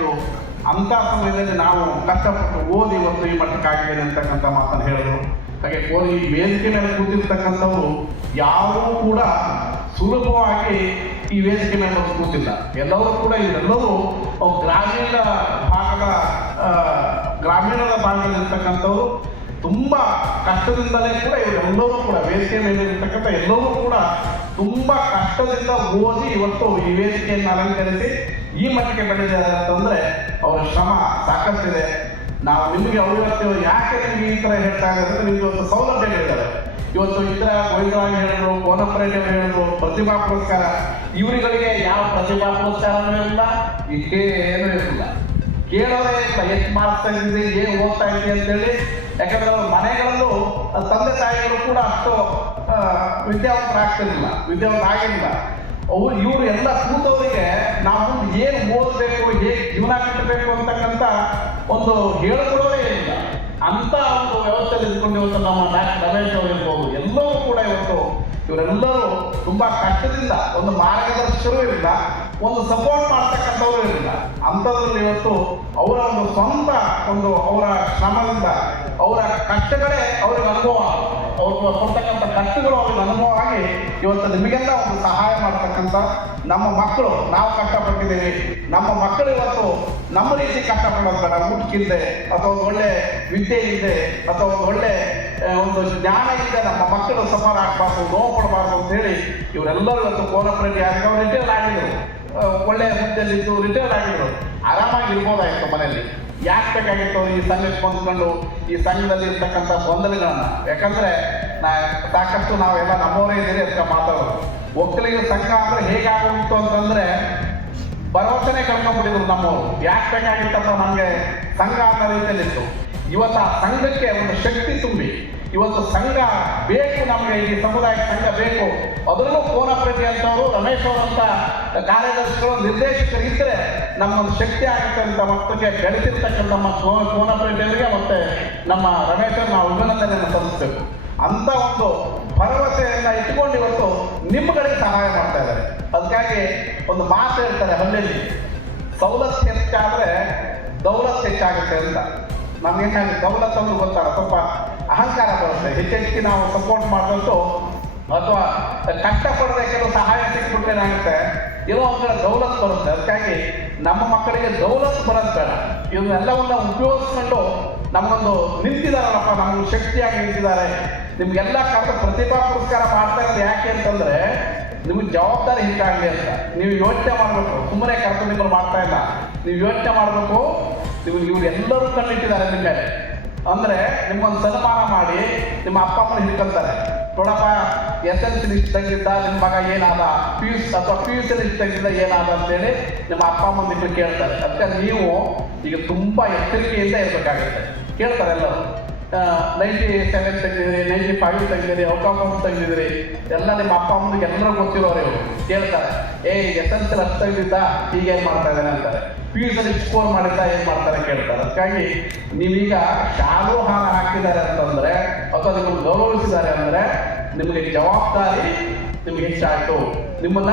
ಆಗಿತ್ತು. ಅಂಥ ಸಮಯದಲ್ಲಿ ನಾವು ಕಷ್ಟಪಟ್ಟು ಓದಿ ಇವತ್ತು ಈ ಮಟ್ಟಕ್ಕಾಗಿದೆ ಅಂತಕ್ಕಂಥ ಮಾತನ್ನು ಹೇಳಿದ್ರು. ಹಾಗೆ ಈ ವೇದಿಕೆ ಮೇಲೆ ಕೂತಿರ್ತಕ್ಕಂಥವ್ರು ಯಾರೂ ಕೂಡ ಸುಲಭವಾಗಿ ಈ ವೇದಿಕೆ ಮೇಲೆ ಬಂದು ಕೂತಿಲ್ಲ. ಎಲ್ಲರೂ ಕೂಡ ಇವರೆಲ್ಲರೂ ಗ್ರಾಮೀಣದ ಭಾಗದಲ್ಲಿರ್ತಕ್ಕಂಥವ್ರು ತುಂಬ ಕಷ್ಟದಿಂದಲೇ ಕೂಡ ಇವರೆಲ್ಲರೂ ಕೂಡ ವೇದಿಕೆ ಮೇಲೆ ಇರ್ತಕ್ಕಂಥ ಎಲ್ಲರೂ ಕೂಡ ತುಂಬ ಕಷ್ಟದಿಂದ ಓದಿ ಇವತ್ತು ಈ ವೇದಿಕೆಯನ್ನು ಅಲಂಕರಿಸಿ ಈ ಮಟ್ಟಿಗೆ ಬೆಳೆದಿದ್ದಾರೆ ಅಂತಂದರೆ ಅವರ ಶ್ರಮ ಸಾಕಷ್ಟಿದೆ. ನಾವು ನಿಮಗೆ ಅವತ್ತು ಯಾಕೆ ನಿಮಗೆ ಈ ಥರ ಹೇಳ್ತಾ ಇದ್ದಾರೆ ಅಂದರೆ ನಿಮಗೆ ಒಂದು ಸೌಲಭ್ಯಗಳಿದ್ದಾವೆ. ಇವತ್ತು ಇಂದಿರಾ ಗೋವಿಂದರಾಜ್ ಹೇಳಿದ್ರು, ಕೋನಪ್ಪ ಹೇಳಿದ್ರು, ಪ್ರತಿಭಾ ಪುರಸ್ಕಾರ. ಇವರುಗಳಿಗೆ ಯಾವ ಪ್ರತಿಭಾ ಪುರಸ್ಕಾರನೂ ಇಲ್ಲ, ಏನೂ ಇರಲಿಲ್ಲ. ಕೇಳೋದೇ ಇಲ್ಲ ಎಷ್ಟು ಮಾರ್ಕ್ಸ್ ತೆಗೆದಿದೆ, ಏನು ಓದ್ತಾ ಇದೆ ಅಂತೇಳಿ. ಯಾಕಂದರೆ ಅವ್ರ ಮನೆಗಳಲ್ಲೂ ತಂದೆ ತಾಯಿಗಳು ಕೂಡ ಅಷ್ಟು ವಿದ್ಯಾವಂತರಾಗಿಲ್ಲ. ಇವರು ಎಲ್ಲ ಕೂತವರಿಗೆ ನಾವು ಮುಂದೆ ಏನು ಓದಬೇಕು, ಹೇಗೆ ಜೀವನ ಕಟ್ಟಬೇಕು ಅಂತಕ್ಕಂಥ ಒಂದು ಹೇಳಿಕೊಡೋದೇ ಇಲ್ಲ. ಅಂಥ ಒಂದು ವ್ಯವಸ್ಥೆಯಲ್ಲಿ ಇದ್ಕೊಂಡು ಇವತ್ತು ನಮ್ಮ ಡಾಕ್ಟರ್ ರಮೇಶ್ ಅವರು ಇರ್ಬೋದು, ಎಲ್ಲವೂ ಕೂಡ ಇವರೆಲ್ಲರೂ ತುಂಬ ಕಷ್ಟದಿಂದ ಒಂದು ಮಾರ್ಗದರ್ಶಕರು ಇರಲಿಲ್ಲ, ಒಂದು ಸಪೋರ್ಟ್ ಮಾಡ್ತಕ್ಕಂಥವ್ರು ಇರಲಿಲ್ಲ. ಅಂಥದ್ರಲ್ಲಿ ಇವತ್ತು ಅವರ ಒಂದು ಸ್ವಂತ ಅವರ ಶ್ರಮದಿಂದ ಅವರ ಕಷ್ಟಗಳೇ ಅವ್ರಿಗೆ ಅನುಭವ, ಅವ್ರು ಕೊಡ್ತಕ್ಕಂಥ ಕಷ್ಟಗಳು ಅವ್ರಿಗೆ ಅನುಭವ ಆಗಿ ಇವತ್ತು ನಿಮಗೆಲ್ಲ ಒಂದು ಸಹಾಯ ಮಾಡ್ತಕ್ಕಂಥ ನಮ್ಮ ಮಕ್ಕಳು, ನಾವು ಕಷ್ಟಪಟ್ಟಿದ್ದೀವಿ, ನಮ್ಮ ಮಕ್ಕಳು ಇವತ್ತು ನಮ್ಮ ರೀತಿ ಕಷ್ಟಪಡೋದು ಬೇಡ. ಊಟಕ್ಕಿಲ್ಲದೆ ಅಥವಾ ಒಂದು ಒಳ್ಳೆ ವಿದ್ಯೆ ಇಲ್ಲದೆ ಅಥವಾ ಒಂದು ಒಳ್ಳೆ ಒಂದು ಜ್ಞಾನ ಇಲ್ಲದೆ ನಮ್ಮ ಮಕ್ಕಳು ಸಫರ್ ಆಗಬಾರ್ದು, ನೋವು ಪಡಬಾರ್ದು ಅಂತ ಹೇಳಿ ಇವರೆಲ್ಲರೂ ಇವತ್ತು ಕೋನಪ್ಪ ರೆಡ್ಡಿ ಆಗಿ ಅವ್ರು ರಿಟೈರ್ ಆಗಿದ್ರು, ಒಳ್ಳೆಯ ಹುದ್ದೆಯಲ್ಲಿದ್ದು ರಿಟೈರ್ ಆಗಿದ್ರು, ಆರಾಮಾಗಿ ಇರ್ಬೋದಾಗಿತ್ತು ಮನೆಯಲ್ಲಿ. ಯಾಕೆ ಬೇಕಾಗಿತ್ತು ಈ ಸಂಘಕ್ಕೆ ಹೊಂದ್ಕೊಂಡು ಈ ಸಂಘದಲ್ಲಿ ಇರ್ತಕ್ಕಂಥ ಗೊಂದಲಗಳನ್ನ? ಯಾಕಂದರೆ ಸಾಕಷ್ಟು ನಾವೆಲ್ಲ ನಮ್ಮವರೇ ಇದ್ದೀರಿ ಅಂತ ಮಾತಾಡೋದು. ಒಕ್ಕಲಿಗರ ಸಂಘ ಅಂದರೆ ಹೇಗಾಗೋಗಿತ್ತು ಅಂತಂದರೆ ಭರವಸೆನೇ ಕಳ್ಕೊಂಡ್ಬಿಟ್ಟಿದ್ರು ನಮ್ಮವರು. ಯಾಕೆ ಬೇಕಾಗಿತ್ತಪ್ಪ ನಮಗೆ ಸಂಘ ಅನ್ನೋ ರೀತಿಯಲ್ಲಿತ್ತು. ಇವತ್ತು ಆ ಸಂಘಕ್ಕೆ ಒಂದು ಶಕ್ತಿ ತುಂಬಿ ಇವತ್ತು ಸಂಘ ಬೇಕು, ನಮಗೆ ಈ ಸಮುದಾಯಕ್ಕೆ ಸಂಘ ಬೇಕು. ಅದರಲ್ಲೂ ಕೋನಪ್ಪ ರೆಡ್ಡಿ ಅಂತವರು, ರಮೇಶ್ ಅವರಂಥ ಕಾರ್ಯದರ್ಶಿಗಳು, ನಿರ್ದೇಶಕರು ಇದ್ದರೆ ನಮ್ಮೊಂದು ಶಕ್ತಿ ಆಗುತ್ತೆ ಅಂತ ಮಕ್ಕಳಿಗೆ ಬೆಳೆಸಿರ್ತಕ್ಕಂಥ ನಮ್ಮ ಕೋನಪ್ಪ ರೆಡ್ಡಿ ಅವರಿಗೆ ಮತ್ತು ನಮ್ಮ ರಮೇಶ್ ನಾವು ಅಭಿನಂದನೆಯನ್ನು ಸಲ್ಲಿಸಬೇಕು. ಅಂಥ ಒಂದು ಭರವಸೆಯನ್ನು ಇಟ್ಕೊಂಡು ಇವತ್ತು ನಿಮ್ಮಗಳಿಗೆ ಸಹಾಯ ಮಾಡ್ತಾ ಇದ್ದಾರೆ. ಅದಕ್ಕಾಗಿ ಒಂದು ಮಾತು ಹೇಳ್ತಾರೆ ಹಳ್ಳಿಯಲ್ಲಿ, ಸವಲತ್ತು ಹೆಚ್ಚಾದರೆ ದೌಲತ್ ಹೆಚ್ಚಾಗುತ್ತೆ ಅಂತ. ನಮ್ಗೇನಾಗಿ ದೌಲತ್ ಅಂದ್ರೆ ಗೊತ್ತಾಗ ಸ್ವಲ್ಪ ಅಹಂಕಾರ ಬರುತ್ತೆ. ಹೆಚ್ಚೆಚ್ಚಿ ನಾವು ಸಪೋರ್ಟ್ ಮಾಡಿದಂತೂ ಅಥವಾ ಕಷ್ಟಪಡದೆ ಕೆಲವು ಸಹಾಯ ಸಿಕ್ಬಿಟ್ರೆ ಏನಾಗುತ್ತೆ, ಏನೋ ಒಂದು ದೌಲತ್ ಬರುತ್ತೆ. ಅದಕ್ಕಾಗಿ ನಮ್ಮ ಮಕ್ಕಳಿಗೆ ದೌಲತ್ ಬರೋದು ಬೇಡ, ಇವನ್ನೆಲ್ಲವನ್ನ ಉಪಯೋಗಿಸ್ಕೊಂಡು ನಮಗೊಂದು ನಿಂತಿದ್ದಾರಲ್ಲಪ್ಪ, ನಮಗೊಂದು ಶಕ್ತಿಯಾಗಿ ನಿಂತಿದ್ದಾರೆ. ನಿಮಗೆಲ್ಲ ಕರೆದು ಪ್ರತಿಭಾ ಪುರಸ್ಕಾರ ಮಾಡ್ತಾ ಇರೋದು ಯಾಕೆ ಅಂತಂದರೆ ನಿಮಗೆ ಜವಾಬ್ದಾರಿ ಹೆಚ್ಚಾಗಲಿ ಅಂತ. ನೀವು ಯೋಚನೆ ಮಾಡಬೇಕು, ಸುಮ್ಮನೆ ಕರೆದು ನಿಮ್ಮನ್ನು ಮಾಡ್ತಾ ಇಲ್ಲ. ನೀವು ಯೋಚನೆ ಮಾಡಬೇಕು, ಇವ್ರು ಎಲ್ಲರೂ ಕಣ್ಣಿಟ್ಟಿದ್ದಾರೆ ನಿಮ್ಮ ಮೇಲೆ. ಅಂದರೆ ನಿಮ್ಗೊಂದು ಸನ್ಮಾನ ಮಾಡಿ ನಿಮ್ಮ ಅಪ್ಪ ಅಮ್ಮನ ಹಿಡ್ಕೊಳ್ತಾರೆ. ನೋಡಪ್ಪ SLC ಲಿಸ್ಟ್ ತೆಗೆದಿದ್ದ ನಿಮ್ಮ ಮಗ ಏನಾದ, PUC ಲಿಸ್ಟ್ ತೆಗೆದಿದ್ದ ಏನಾದ ಅಂತೇಳಿ ನಿಮ್ಮ ಅಪ್ಪ ಅಮ್ಮನ ನಿಮ್ಮನ್ನು ಕೇಳ್ತಾರೆ. ಅದಕ್ಕೆ ನೀವು ಈಗ ತುಂಬ ಎಚ್ಚರಿಕೆಯಿಂದ ಇರಬೇಕಾಗುತ್ತೆ. ಕೇಳ್ತಾರೆ ಎಲ್ಲರೂ, 97 ತೆಗೆದಿದ್ದೀರಿ, 95 ತೆಗೆದಿರಿ, ಔಟ್ ಆಫ್ ಔಟ್ ತೆಗೆದಿದ್ದೀರಿ, ಎಲ್ಲ ನಿಮ್ಮ ಅಪ್ಪ ಅಮ್ಮನಿಗೆ ಎಲ್ಲರೂ ಗೊತ್ತಿರೋರು ಇವರು ಕೇಳ್ತಾರೆ. SLC ಅಷ್ಟು ತೆಗೆದಿದ್ದ ಈಗ ಏನು ಮಾಡ್ತಾ ಇದ್ದಾನೆ ಅಂತಾರೆ, PUC ಸ್ಕೋರ್ ಮಾಡಿದ್ದ ಏನು ಮಾಡ್ತಾರೆ ಕೇಳ್ತಾರೆ. ಅದಕ್ಕಾಗಿ ನೀವೀಗ ಶಾಲು ಹಾರ ಹಾಕಿದ್ದಾರೆ ಅಂತಂದರೆ ಅಥವಾ ನಿಮ್ಮನ್ನು ಗೌರವಿಸಿದ್ದಾರೆ ಅಂದರೆ ನಿಮಗೆ ಜವಾಬ್ದಾರಿ ನಿಮ್ಗೆ ಹೆಚ್ಚಾಯಿತು. ನಿಮ್ಮನ್ನ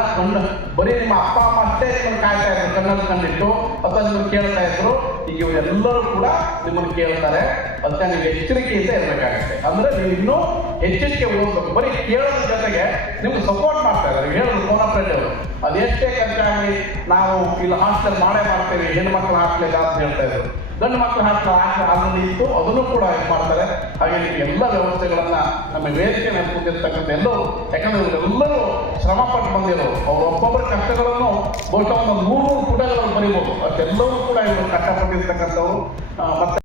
ಬರೀ ನಿಮ್ಮ ಅಪ್ಪ ಅಮ್ಮ ಅಷ್ಟೇ ನಿಮ್ಮನ್ನು ಕಾಯ್ತಾ ಇದ್ರು, ಕಣ್ಣಲ್ಲಿ ಕಂಡಿಟ್ಟು ಅಥವಾ ನಿಮ್ಮನ್ನು ಕೇಳ್ತಾ ಇದ್ರು. ಈಗ ಇವರೆಲ್ಲರೂ ಕೂಡ ನಿಮ್ಮನ್ನು ಕೇಳ್ತಾರೆ. ಅದಕ್ಕೆ ನೀವು ಎಚ್ಚರಿಕೆಯಿಂದ ಇರಬೇಕಾಗುತ್ತೆ. ಅಂದರೆ ನೀವು ಇನ್ನೂ ಎಚ್ಚರಿಕೆ ಓದಬೇಕು. ಬರೀ ಕೇಳೋದ್ರ ಜೊತೆಗೆ ನಿಮ್ಗೆ ಸಪೋರ್ಟ್ ಮಾಡ್ತಾ ಇದ್ದಾರೆ. ಹೇಳಿದ್ರು ಕೋನಪ್ಪ ರೆಡ್ಡಿ ಅವರು, ಅದೆಷ್ಟೇ ಖರ್ಚಾಗಲಿ ನಾವು ಇಲ್ಲಿ ಹಾಸ್ಟೆಲ್ ಮಾಡೇ ಮಾಡ್ತೇವೆ, ಹೆಣ್ಮಕ್ಳು ಹಾಸ್ಟೆಲ್ ಅಂತ ಹೇಳ್ತಾ ಇದ್ರು. ಗಂಡು ಮಕ್ಕಳು ಹಾಸ್ಟೆಲ್ ಆಲ್ರೆಡಿ ಇತ್ತು, ಅದನ್ನು ಕೂಡ ಇದು ಮಾಡ್ತಾರೆ. ಹಾಗೆ ನೀವು ಎಲ್ಲ ವ್ಯವಸ್ಥೆಗಳನ್ನು ನಮ್ಮ ವೇದಿಕೆ ಮೇಲೆ ಕೂತಿರ್ತಕ್ಕಂಥ ಎಲ್ಲರೂ, ಯಾಕಂದರೆ ಇವರೆಲ್ಲರೂ ಶ್ರಮಪಟ್ಟು ಬಂದಿರೋರು. ಅವರು ಒಬ್ಬೊಬ್ಬರ ಕಷ್ಟಗಳನ್ನು ಬಹುಶಃ ಒಂದು 100 ಪುಟಗಳನ್ನು ಬರೀಬೋದು. ಅದೆಲ್ಲವೂ ಕೂಡ ಇವರು ಕಷ್ಟಪಟ್ಟಿರ್ತಕ್ಕಂಥವ್ರು. ಮತ್ತೆ